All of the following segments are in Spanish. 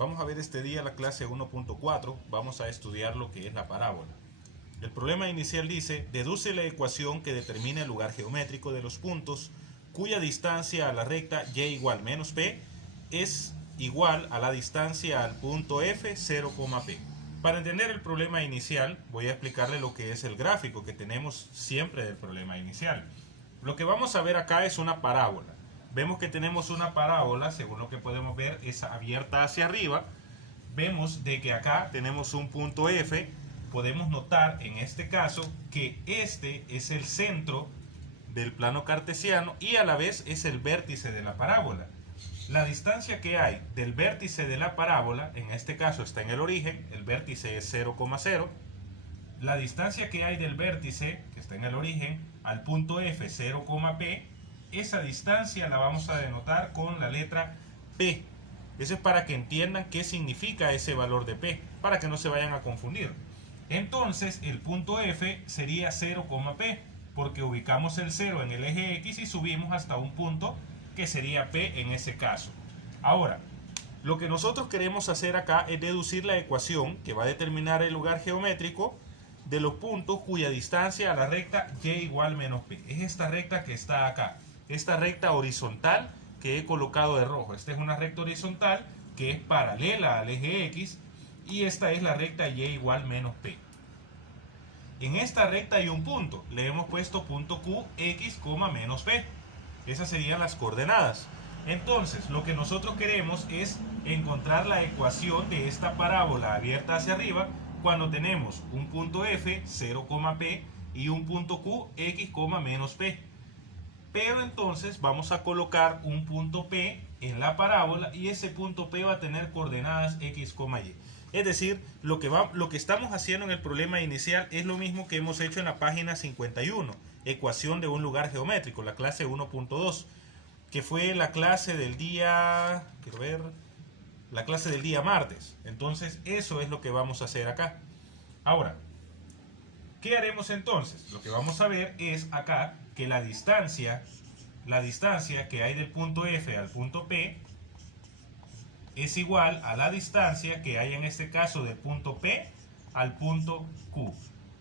Vamos a ver este día la clase 1.4, vamos a estudiar lo que es la parábola. El problema inicial dice, deduce la ecuación que determina el lugar geométrico de los puntos cuya distancia a la recta y igual menos p es igual a la distancia al punto f 0, p. Para entender el problema inicial voy a explicarle lo que es el gráfico que tenemos siempre del problema inicial. Lo que vamos a ver acá es una parábola. Vemos que tenemos una parábola, según lo que podemos ver, es abierta hacia arriba. Vemos de que acá tenemos un punto F. Podemos notar en este caso que este es el centro del plano cartesiano y a la vez es el vértice de la parábola. La distancia que hay del vértice de la parábola, en este caso está en el origen, el vértice es 0,0. La distancia que hay del vértice, que está en el origen, al punto F, 0, p, esa distancia la vamos a denotar con la letra P. Eso es para que entiendan qué significa ese valor de P, para que no se vayan a confundir. Entonces, el punto F sería 0, P, porque ubicamos el 0 en el eje X y subimos hasta un punto que sería P en ese caso. Ahora, lo que nosotros queremos hacer acá es deducir la ecuación que va a determinar el lugar geométrico de los puntos cuya distancia a la recta y igual menos p. Es esta recta que está acá, esta recta horizontal que he colocado de rojo. Esta es una recta horizontal que es paralela al eje X y esta es la recta y igual menos p. En esta recta hay un punto, le hemos puesto punto Q, X, menos p. Esas serían las coordenadas. Entonces, lo que nosotros queremos es encontrar la ecuación de esta parábola abierta hacia arriba cuando tenemos un punto F, 0, p y un punto Q, X, menos p. Pero entonces vamos a colocar un punto P en la parábola y ese punto P va a tener coordenadas X, Y. Es decir, lo que estamos haciendo en el problema inicial es lo mismo que hemos hecho en la página 51, ecuación de un lugar geométrico, la clase 1.2, que fue la clase del día, la clase del día martes. Entonces, eso es lo que vamos a hacer acá. Ahora, ¿qué haremos entonces? Lo que vamos a ver es acá que la distancia que hay del punto F al punto P es igual a la distancia que hay en este caso del punto P al punto Q.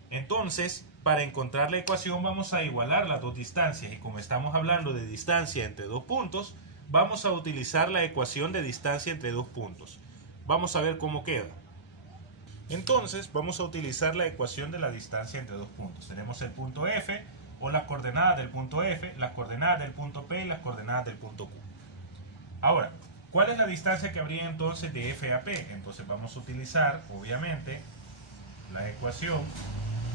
Entonces, para encontrar la ecuación vamos a igualar las dos distancias y como estamos hablando de distancia entre dos puntos, vamos a utilizar la ecuación de distancia entre dos puntos. Vamos a ver cómo queda. Entonces vamos a utilizar la ecuación de la distancia entre dos puntos. Tenemos el punto F o las coordenadas del punto F, las coordenadas del punto P y las coordenadas del punto Q. Ahora, ¿cuál es la distancia que habría entonces de F a P? Entonces vamos a utilizar, obviamente, la ecuación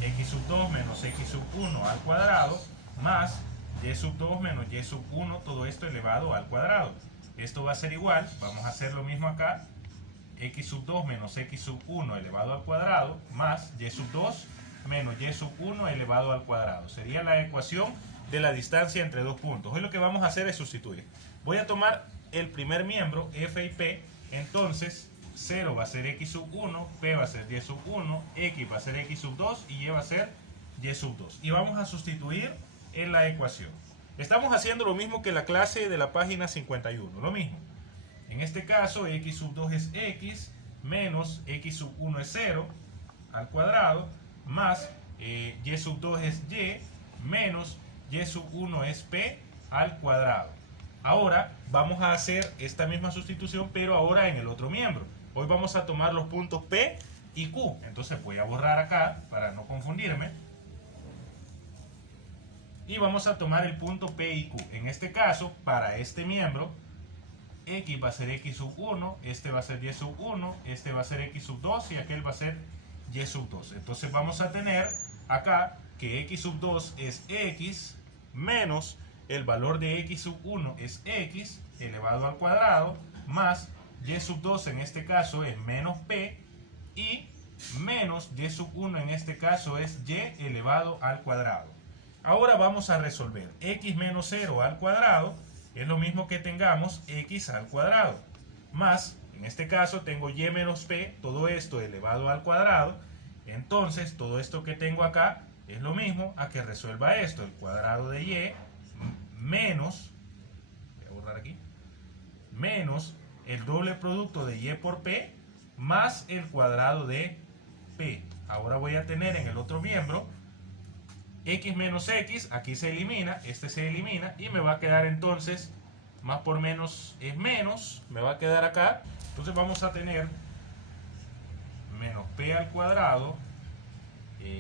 x sub 2 menos x sub 1 al cuadrado más y sub 2 menos y sub 1, todo esto elevado al cuadrado. Esto va a ser igual, vamos a hacer lo mismo acá, x sub 2 menos x sub 1 elevado al cuadrado más y sub 2 menos y sub 1 elevado al cuadrado. Sería la ecuación de la distancia entre dos puntos. Hoy lo que vamos a hacer es sustituir. Voy a tomar el primer miembro, f y p, entonces 0 va a ser x sub 1, p va a ser y sub 1, x va a ser x sub 2 y y va a ser y sub 2. Y vamos a sustituir en la ecuación. Estamos haciendo lo mismo que la clase de la página 51, lo mismo. En este caso, x sub 2 es x, menos x sub 1 es 0 al cuadrado, más y sub 2 es y, menos y sub 1 es p al cuadrado. Ahora vamos a hacer esta misma sustitución, pero ahora en el otro miembro. Hoy vamos a tomar los puntos P y Q. Entonces voy a borrar acá para no confundirme. Y vamos a tomar el punto P y Q. En este caso, para este miembro, X va a ser X sub 1, este va a ser Y sub 1, este va a ser X sub 2 y aquel va a ser Y sub 2. Entonces vamos a tener acá que X sub 2 es X menos el valor de X sub 1 es X elevado al cuadrado más Y sub 2 en este caso es menos P y menos Y sub 1 en este caso es Y elevado al cuadrado. Ahora vamos a resolver. X menos 0 al cuadrado es lo mismo que tengamos X al cuadrado. Más, en este caso tengo Y menos P, todo esto elevado al cuadrado. Entonces todo esto que tengo acá es lo mismo a que resuelva esto. El cuadrado de Y menos, voy a borrar aquí, menos el doble producto de y por p más el cuadrado de p. Ahora voy a tener en el otro miembro x menos x, aquí se elimina, este se elimina y me va a quedar entonces, más por menos es menos, me va a quedar acá. Entonces vamos a tener menos p al cuadrado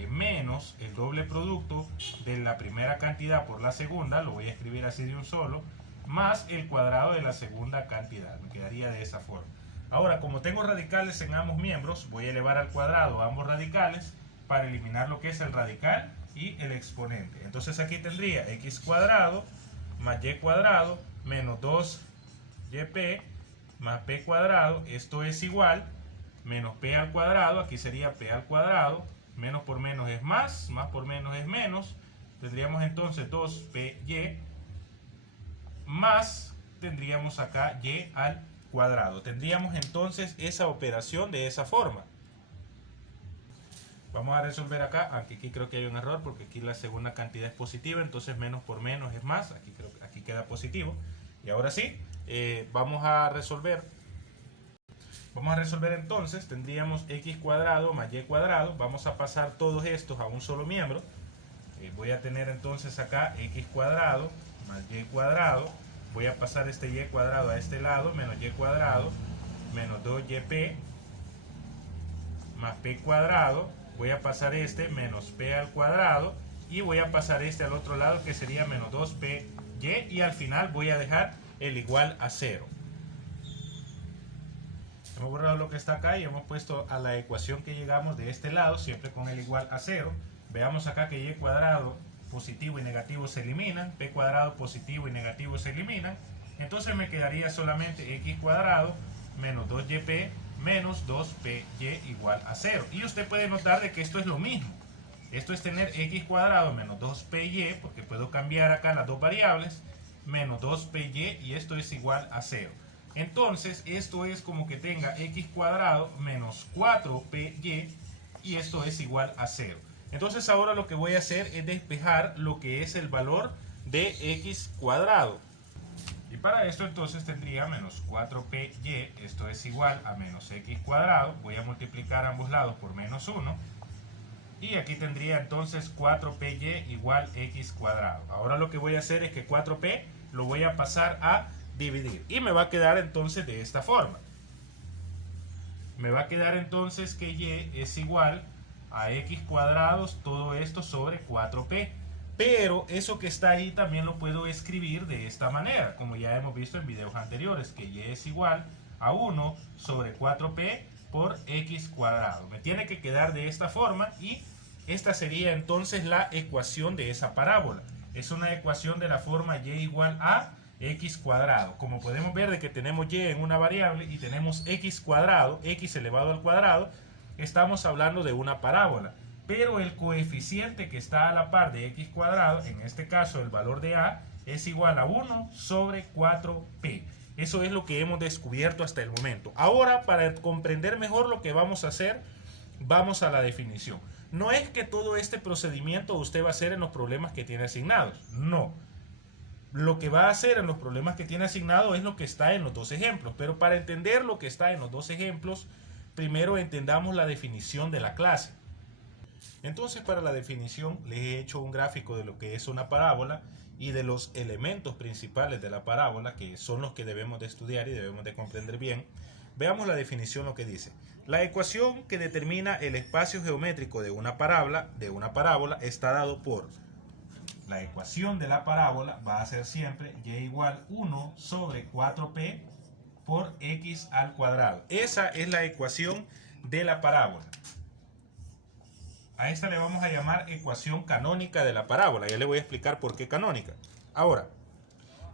menos el doble producto de la primera cantidad por la segunda, lo voy a escribir así de un solo, más el cuadrado de la segunda cantidad. Me quedaría de esa forma. Ahora, como tengo radicales en ambos miembros, voy a elevar al cuadrado ambos radicales para eliminar lo que es el radical y el exponente. Entonces aquí tendría x cuadrado más y cuadrado menos 2yp más p cuadrado. Esto es igual menos p al cuadrado, aquí sería p al cuadrado, menos por menos es más por menos es menos, tendríamos entonces 2py más, tendríamos acá y al cuadrado. Tendríamos entonces esa operación de esa forma. Vamos a resolver acá, aunque aquí creo que hay un error porque aquí la segunda cantidad es positiva, entonces menos por menos es más, aquí queda positivo. Y ahora sí, vamos a resolver. Vamos a resolver entonces, tendríamos x cuadrado más y cuadrado, vamos a pasar todos estos a un solo miembro. Voy a tener entonces acá x cuadrado más y cuadrado, voy a pasar este y cuadrado a este lado, menos y cuadrado, menos 2yp más p cuadrado, voy a pasar este menos p al cuadrado y voy a pasar este al otro lado que sería menos 2py y al final voy a dejar el igual a 0. Hemos borrado lo que está acá y hemos puesto a la ecuación que llegamos de este lado, siempre con el igual a 0. Veamos acá que y cuadrado positivo y negativo se eliminan, p cuadrado positivo y negativo se eliminan. Entonces me quedaría solamente x cuadrado menos 2yp menos 2py igual a 0. Y usted puede notar de que esto es lo mismo. Esto es tener x cuadrado menos 2py, porque puedo cambiar acá las dos variables, menos 2py y esto es igual a 0. Entonces esto es como que tenga x cuadrado menos 4py y esto es igual a 0. Entonces ahora lo que voy a hacer es despejar lo que es el valor de x cuadrado. Y para esto entonces tendría menos 4py, esto es igual a menos x cuadrado. Voy a multiplicar ambos lados por menos 1. Y aquí tendría entonces 4py igual x cuadrado. Ahora lo que voy a hacer es que 4p lo voy a pasar a dividir. Y me va a quedar entonces de esta forma. Me va a quedar entonces que y es igual a x cuadrados, todo esto sobre 4p. Pero eso que está ahí también lo puedo escribir de esta manera, como ya hemos visto en videos anteriores, que y es igual a 1 sobre 4p por x cuadrado. Me tiene que quedar de esta forma y esta sería entonces la ecuación de esa parábola. Es una ecuación de la forma y igual a x cuadrado. Como podemos ver de que tenemos y en una variable y tenemos x cuadrado, x elevado al cuadrado, estamos hablando de una parábola. Pero el coeficiente que está a la par de x cuadrado, en este caso el valor de a, es igual a 1 sobre 4p. Eso es lo que hemos descubierto hasta el momento. Ahora, para comprender mejor lo que vamos a hacer, vamos a la definición. No es que todo este procedimiento usted va a hacer en los problemas que tiene asignados. No. Lo que va a hacer en los problemas que tiene asignado es lo que está en los dos ejemplos. Pero para entender lo que está en los dos ejemplos, primero entendamos la definición de la clase. Entonces, para la definición les he hecho un gráfico de lo que es una parábola y de los elementos principales de la parábola, que son los que debemos de estudiar y debemos de comprender bien. Veamos la definición, lo que dice. La ecuación que determina el espacio geométrico de una parábola está dado por... La ecuación de la parábola va a ser siempre y igual 1 sobre 4p por x al cuadrado. Esa es la ecuación de la parábola. A esta le vamos a llamar ecuación canónica de la parábola. Ya le voy a explicar por qué canónica. Ahora,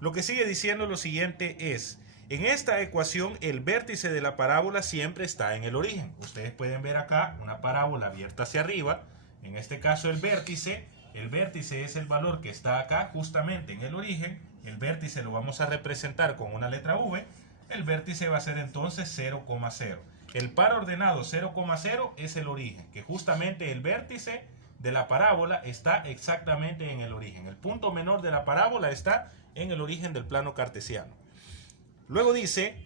lo que sigue diciendo lo siguiente es, en esta ecuación el vértice de la parábola siempre está en el origen. Ustedes pueden ver acá una parábola abierta hacia arriba. En este caso el vértice es el valor que está acá justamente en el origen. El vértice lo vamos a representar con una letra V. El vértice va a ser entonces 0,0. El par ordenado 0,0 es el origen, que justamente el vértice de la parábola está exactamente en el origen. El punto menor de la parábola está en el origen del plano cartesiano. Luego dice,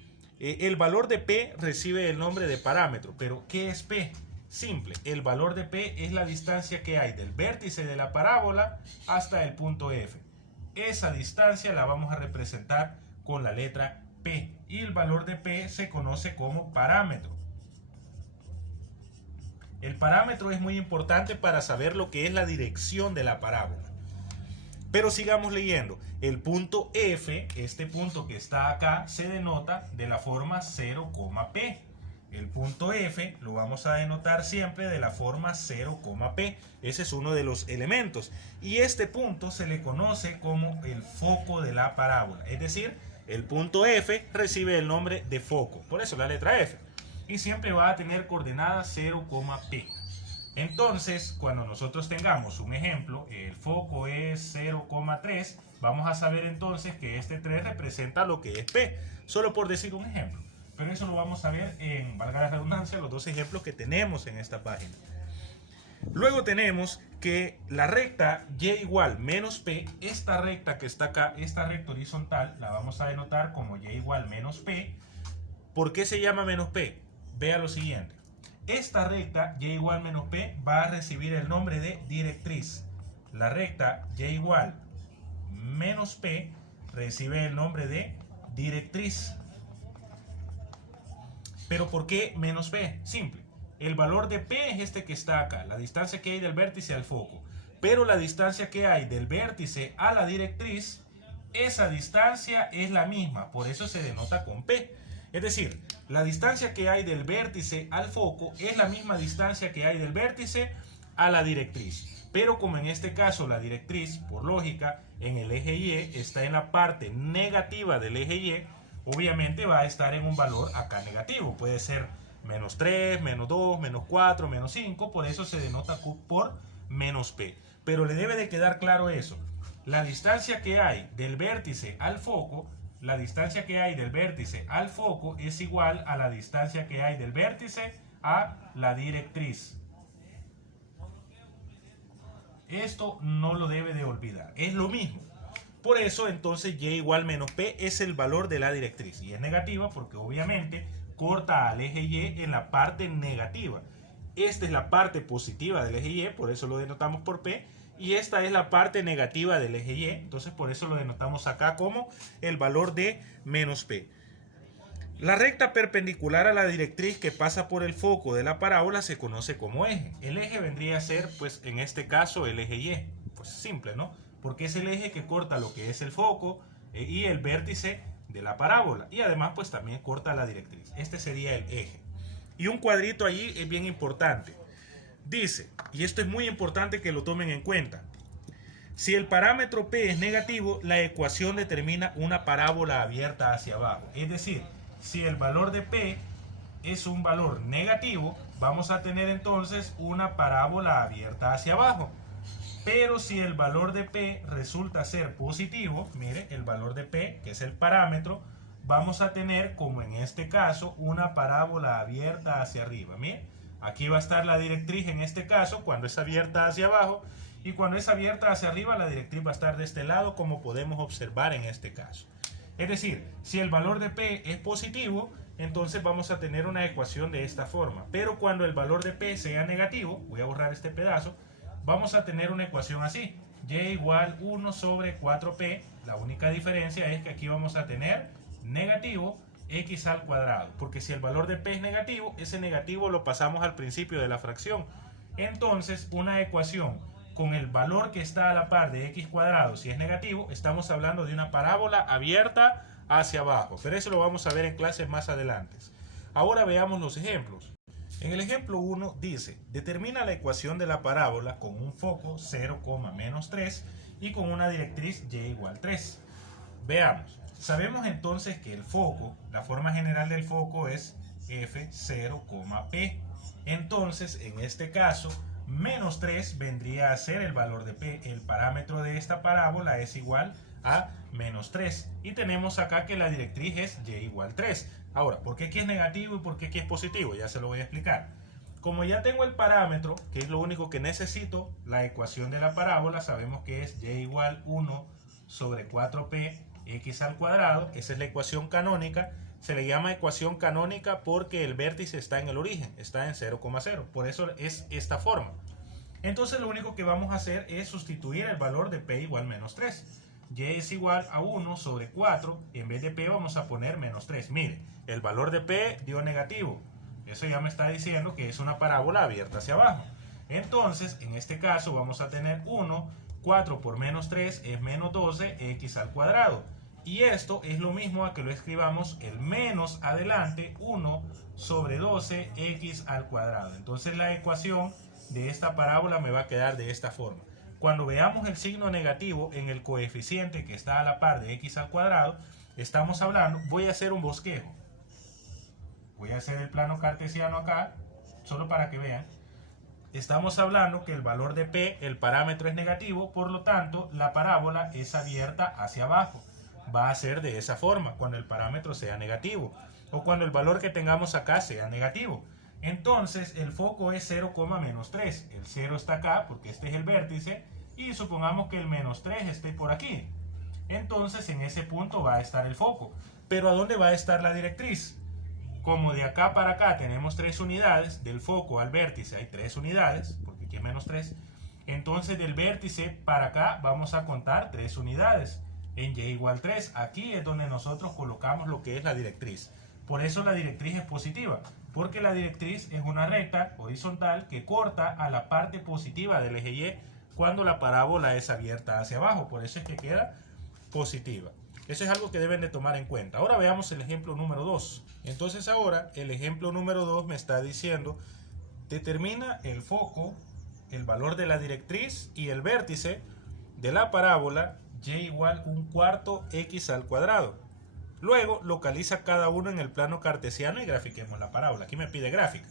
El valor de P recibe el nombre de parámetro, pero ¿qué es P? Simple, el valor de P es la distancia que hay del vértice de la parábola hasta el punto F. Esa distancia la vamos a representar con la letra P y el valor de P se conoce como parámetro. El parámetro es muy importante para saber lo que es la dirección de la parábola. Pero sigamos leyendo. El punto F, este punto que está acá, se denota de la forma 0, P. El punto F lo vamos a denotar siempre de la forma 0, P. Ese es uno de los elementos. Y este punto se le conoce como el foco de la parábola. Es decir, el punto F recibe el nombre de foco. Por eso la letra F. Y siempre va a tener coordenadas 0, P. Entonces, cuando nosotros tengamos un ejemplo, el foco es 0,3, vamos a saber entonces que este 3 representa lo que es P. Solo por decir un ejemplo. Pero eso lo vamos a ver en, valga la redundancia, los dos ejemplos que tenemos en esta página. Luego tenemos que la recta y igual menos P, esta recta que está acá, esta recta horizontal, la vamos a denotar como y igual menos P. ¿Por qué se llama menos P? Vea lo siguiente. Esta recta y igual menos P va a recibir el nombre de directriz. La recta y igual menos P recibe el nombre de directriz. ¿Pero por qué menos P? Simple. El valor de P es este que está acá, la distancia que hay del vértice al foco. Pero la distancia que hay del vértice a la directriz, esa distancia es la misma, por eso se denota con P. Es decir, la distancia que hay del vértice al foco es la misma distancia que hay del vértice a la directriz. Pero como en este caso la directriz, por lógica, en el eje Y está en la parte negativa del eje Y, obviamente va a estar en un valor acá negativo. Puede ser menos 3, menos 2, menos 4, menos 5. Por eso se denota por menos P. Pero le debe de quedar claro eso. La distancia que hay del vértice al foco, la distancia que hay del vértice al foco es igual a la distancia que hay del vértice a la directriz. Esto no lo debe de olvidar. Es lo mismo. Por eso entonces y igual menos P es el valor de la directriz. Y es negativa porque obviamente corta al eje Y en la parte negativa. Esta es la parte positiva del eje Y, por eso lo denotamos por P. Y esta es la parte negativa del eje Y, entonces por eso lo denotamos acá como el valor de menos P. La recta perpendicular a la directriz que pasa por el foco de la parábola se conoce como eje. El eje vendría a ser, pues en este caso, el eje Y. Pues simple, ¿no? Porque es el eje que corta lo que es el foco y el vértice de la parábola. Y además, pues también corta la directriz. Este sería el eje. Y un cuadrito allí es bien importante. Dice, y esto es muy importante que lo tomen en cuenta, si el parámetro P es negativo, la ecuación determina una parábola abierta hacia abajo. Es decir, si el valor de P es un valor negativo, vamos a tener entonces una parábola abierta hacia abajo. Pero si el valor de P resulta ser positivo, mire, el valor de P, que es el parámetro, vamos a tener, como en este caso, una parábola abierta hacia arriba. Mire, aquí va a estar la directriz en este caso, cuando es abierta hacia abajo, y cuando es abierta hacia arriba, la directriz va a estar de este lado, como podemos observar en este caso. Es decir, si el valor de P es positivo, entonces vamos a tener una ecuación de esta forma. Pero cuando el valor de P sea negativo, voy a borrar este pedazo, vamos a tener una ecuación así. Y igual 1 sobre 4P. La única diferencia es que aquí vamos a tener negativo x al cuadrado. Porque si el valor de P es negativo, ese negativo lo pasamos al principio de la fracción. Entonces, una ecuación con el valor que está a la par de x cuadrado, si es negativo, estamos hablando de una parábola abierta hacia abajo. Pero eso lo vamos a ver en clases más adelante. Ahora veamos los ejemplos. En el ejemplo 1 dice, determina la ecuación de la parábola con un foco 0, menos 3 y con una directriz y igual 3. Veamos, sabemos entonces que el foco, la forma general del foco es F0, P. Entonces, en este caso, menos 3 vendría a ser el valor de P. El parámetro de esta parábola es igual a menos 3. Y tenemos acá que la directriz es y igual 3. Ahora, ¿por qué aquí es negativo y por qué aquí es positivo? Ya se lo voy a explicar. Como ya tengo el parámetro, que es lo único que necesito, la ecuación de la parábola, sabemos que es y igual 1 sobre 4p x al cuadrado. Esa es la ecuación canónica. se le llama ecuación canónica porque el vértice está en el origen, está en 0,0. Por eso es esta forma. Entonces lo único que vamos a hacer es sustituir el valor de P igual menos 3. Y es igual a 1 sobre 4. Y en vez de P vamos a poner menos 3. Mire, el valor de P dio negativo. Eso ya me está diciendo que es una parábola abierta hacia abajo. Entonces, en este caso vamos a tener 1. 4 por menos 3 es menos 12x al cuadrado. Y esto es lo mismo a que lo escribamos el menos adelante, 1 sobre 12x al cuadrado. Entonces la ecuación de esta parábola me va a quedar de esta forma. Cuando veamos el signo negativo en el coeficiente que está a la par de x al cuadrado, estamos hablando, voy a hacer un bosquejo. Voy a hacer el plano cartesiano acá, solo para que vean. Estamos hablando que el valor de P, el parámetro es negativo, por lo tanto la parábola es abierta hacia abajo. Va a ser de esa forma, cuando el parámetro sea negativo, o cuando el valor que tengamos acá sea negativo. Entonces el foco es 0, menos 3. El 0 está acá porque este es el vértice, y supongamos que el menos 3 esté por aquí. Entonces en ese punto va a estar el foco. Pero ¿a dónde va a estar la directriz? Como de acá para acá tenemos 3 unidades, del foco al vértice hay 3 unidades, porque aquí es menos 3, entonces del vértice para acá vamos a contar 3 unidades. En y igual 3, aquí es donde nosotros colocamos lo que es la directriz. Por eso la directriz es positiva, porque la directriz es una recta horizontal que corta a la parte positiva del eje Y cuando la parábola es abierta hacia abajo. Por eso es que queda positiva. Eso es algo que deben de tomar en cuenta. Ahora veamos el ejemplo número 2. Entonces ahora el ejemplo número 2 me está diciendo, determina el foco, el valor de la directriz y el vértice de la parábola y igual 1/4 x al cuadrado. Luego localiza cada uno en el plano cartesiano y grafiquemos la parábola. Aquí me pide gráfica.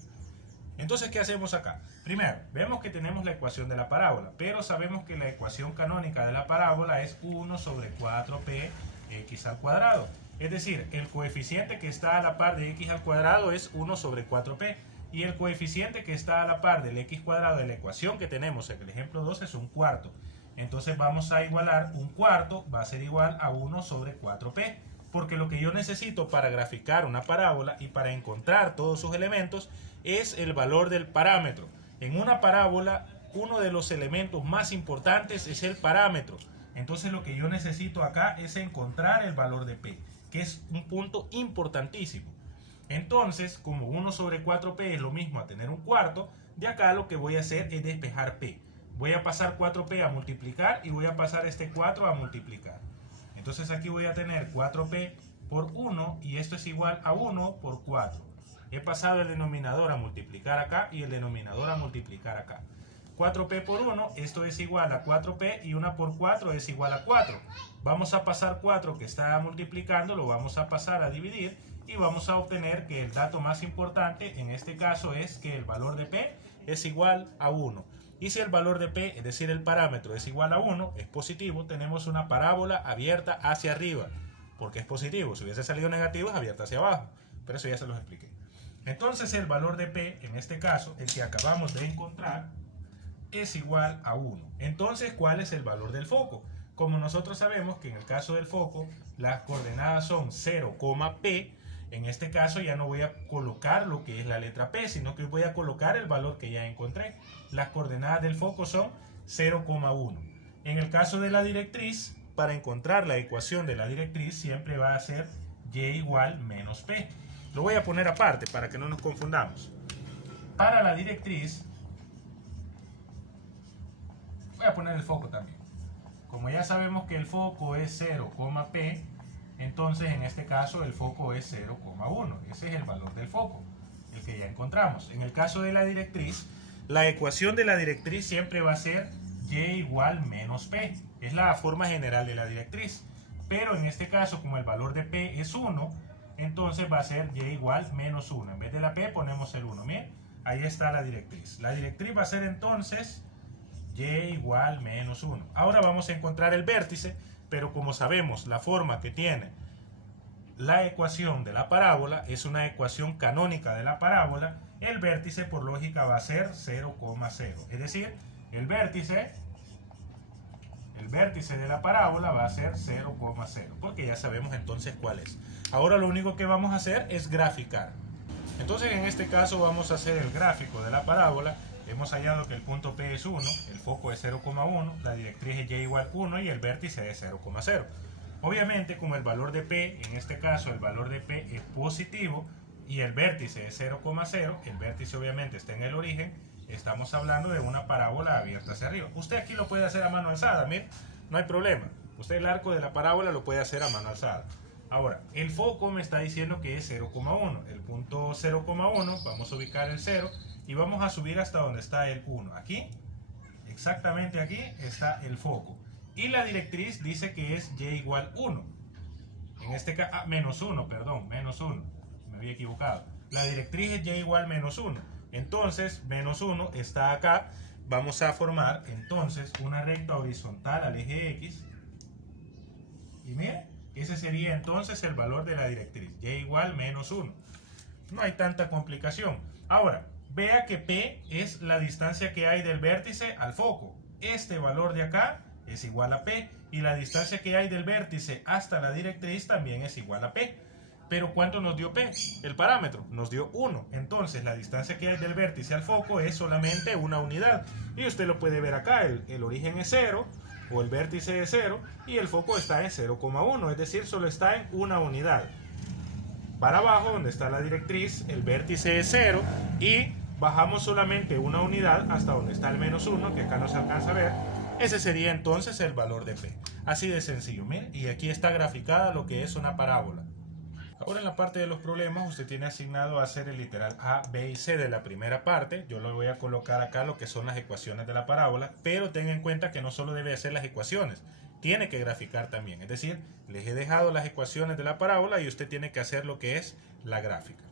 Entonces, ¿qué hacemos acá? Primero, vemos que tenemos la ecuación de la parábola, pero sabemos que la ecuación canónica de la parábola es 1 sobre 4p x al cuadrado. Es decir, el coeficiente que está a la par de x al cuadrado es 1 sobre 4p. Y el coeficiente que está a la par del x cuadrado de la ecuación que tenemos en el ejemplo 2 es 1/4. Entonces vamos a igualar 1/4, va a ser igual a 1 sobre 4p. Porque lo que yo necesito para graficar una parábola y para encontrar todos sus elementos es el valor del parámetro. En una parábola, uno de los elementos más importantes es el parámetro. Entonces lo que yo necesito acá es encontrar el valor de P, que es un punto importantísimo. Entonces, como 1 sobre 4p es lo mismo a tener 1/4, de acá lo que voy a hacer es despejar P. Voy a pasar 4p a multiplicar y voy a pasar este 4 a multiplicar. Entonces aquí voy a tener 4p por 1 y esto es igual a 1 por 4. He pasado el denominador a multiplicar acá y el denominador a multiplicar acá. 4p por 1, esto es igual a 4p y 1 por 4 es igual a 4. Vamos a pasar 4 que está multiplicando, lo vamos a pasar a dividir y vamos a obtener que el dato más importante en este caso es que el valor de p es igual a 1. Y si el valor de P, es decir, el parámetro es igual a 1, es positivo, tenemos una parábola abierta hacia arriba. Porque es positivo. Si hubiese salido negativo, es abierta hacia abajo. Pero eso ya se los expliqué. Entonces el valor de P, en este caso, el que acabamos de encontrar, es igual a 1. Entonces, ¿cuál es el valor del foco? Como nosotros sabemos que en el caso del foco, las coordenadas son 0, P, en este caso ya no voy a colocar lo que es la letra P, sino que voy a colocar el valor que ya encontré. Las coordenadas del foco son 0,1. En el caso de la directriz, para encontrar la ecuación de la directriz siempre va a ser y igual menos P. Lo voy a poner aparte para que no nos confundamos. Para la directriz, voy a poner el foco también. Como ya sabemos que el foco es 0, P, entonces en este caso el foco es 0,1. Ese es el valor del foco, el que ya encontramos. En el caso de la directriz, la ecuación de la directriz siempre va a ser y igual menos P. Es la forma general de la directriz. Pero en este caso, como el valor de P es 1, entonces va a ser y igual menos 1. En vez de la P ponemos el 1. Miren, ahí está la directriz. La directriz va a ser entonces y igual menos 1. Ahora vamos a encontrar el vértice, pero como sabemos la forma que tiene la ecuación de la parábola es una ecuación canónica de la parábola, el vértice por lógica va a ser 0,0. Es decir, el vértice de la parábola va a ser 0,0, porque ya sabemos entonces cuál es. Ahora lo único que vamos a hacer es graficar. Entonces en este caso vamos a hacer el gráfico de la parábola. Hemos hallado que el punto P es 1, el foco es 0,1, la directriz es y igual 1 y el vértice es 0,0. Obviamente, como el valor de P, en este caso el valor de P es positivo y el vértice es 0,0, el vértice obviamente está en el origen, estamos hablando de una parábola abierta hacia arriba. Usted aquí lo puede hacer a mano alzada, mire, no hay problema. Usted el arco de la parábola lo puede hacer a mano alzada. Ahora, el foco me está diciendo que es 0,1. El punto 0,1, vamos a ubicar el 0 y vamos a subir hasta donde está el 1. Aquí, exactamente aquí, está el foco. Y la directriz dice que es y igual 1. En este caso, menos 1, perdón, menos 1. Me había equivocado. La directriz es y igual menos 1. Entonces, menos 1 está acá. Vamos a formar entonces una recta horizontal al eje X. Y mire, ese sería entonces el valor de la directriz, y igual menos 1. No hay tanta complicación. Ahora, vea que P es la distancia que hay del vértice al foco. Este valor de acá es igual a P y la distancia que hay del vértice hasta la directriz también es igual a P. Pero ¿cuánto nos dio P? El parámetro nos dio 1. Entonces la distancia que hay del vértice al foco es solamente una unidad. Y usted lo puede ver acá, el origen es 0 o el vértice es 0 y el foco está en 0,1, es decir, solo está en una unidad. Para abajo, donde está la directriz, el vértice es 0 y bajamos solamente una unidad hasta donde está el menos 1, que acá no se alcanza a ver. Ese sería entonces el valor de P. Así de sencillo, miren, y aquí está graficada lo que es una parábola. Ahora en la parte de los problemas usted tiene asignado a hacer el literal A, B y C de la primera parte. Yo lo voy a colocar acá lo que son las ecuaciones de la parábola, pero tenga en cuenta que no solo debe hacer las ecuaciones, tiene que graficar también. Es decir, les he dejado las ecuaciones de la parábola y usted tiene que hacer lo que es la gráfica.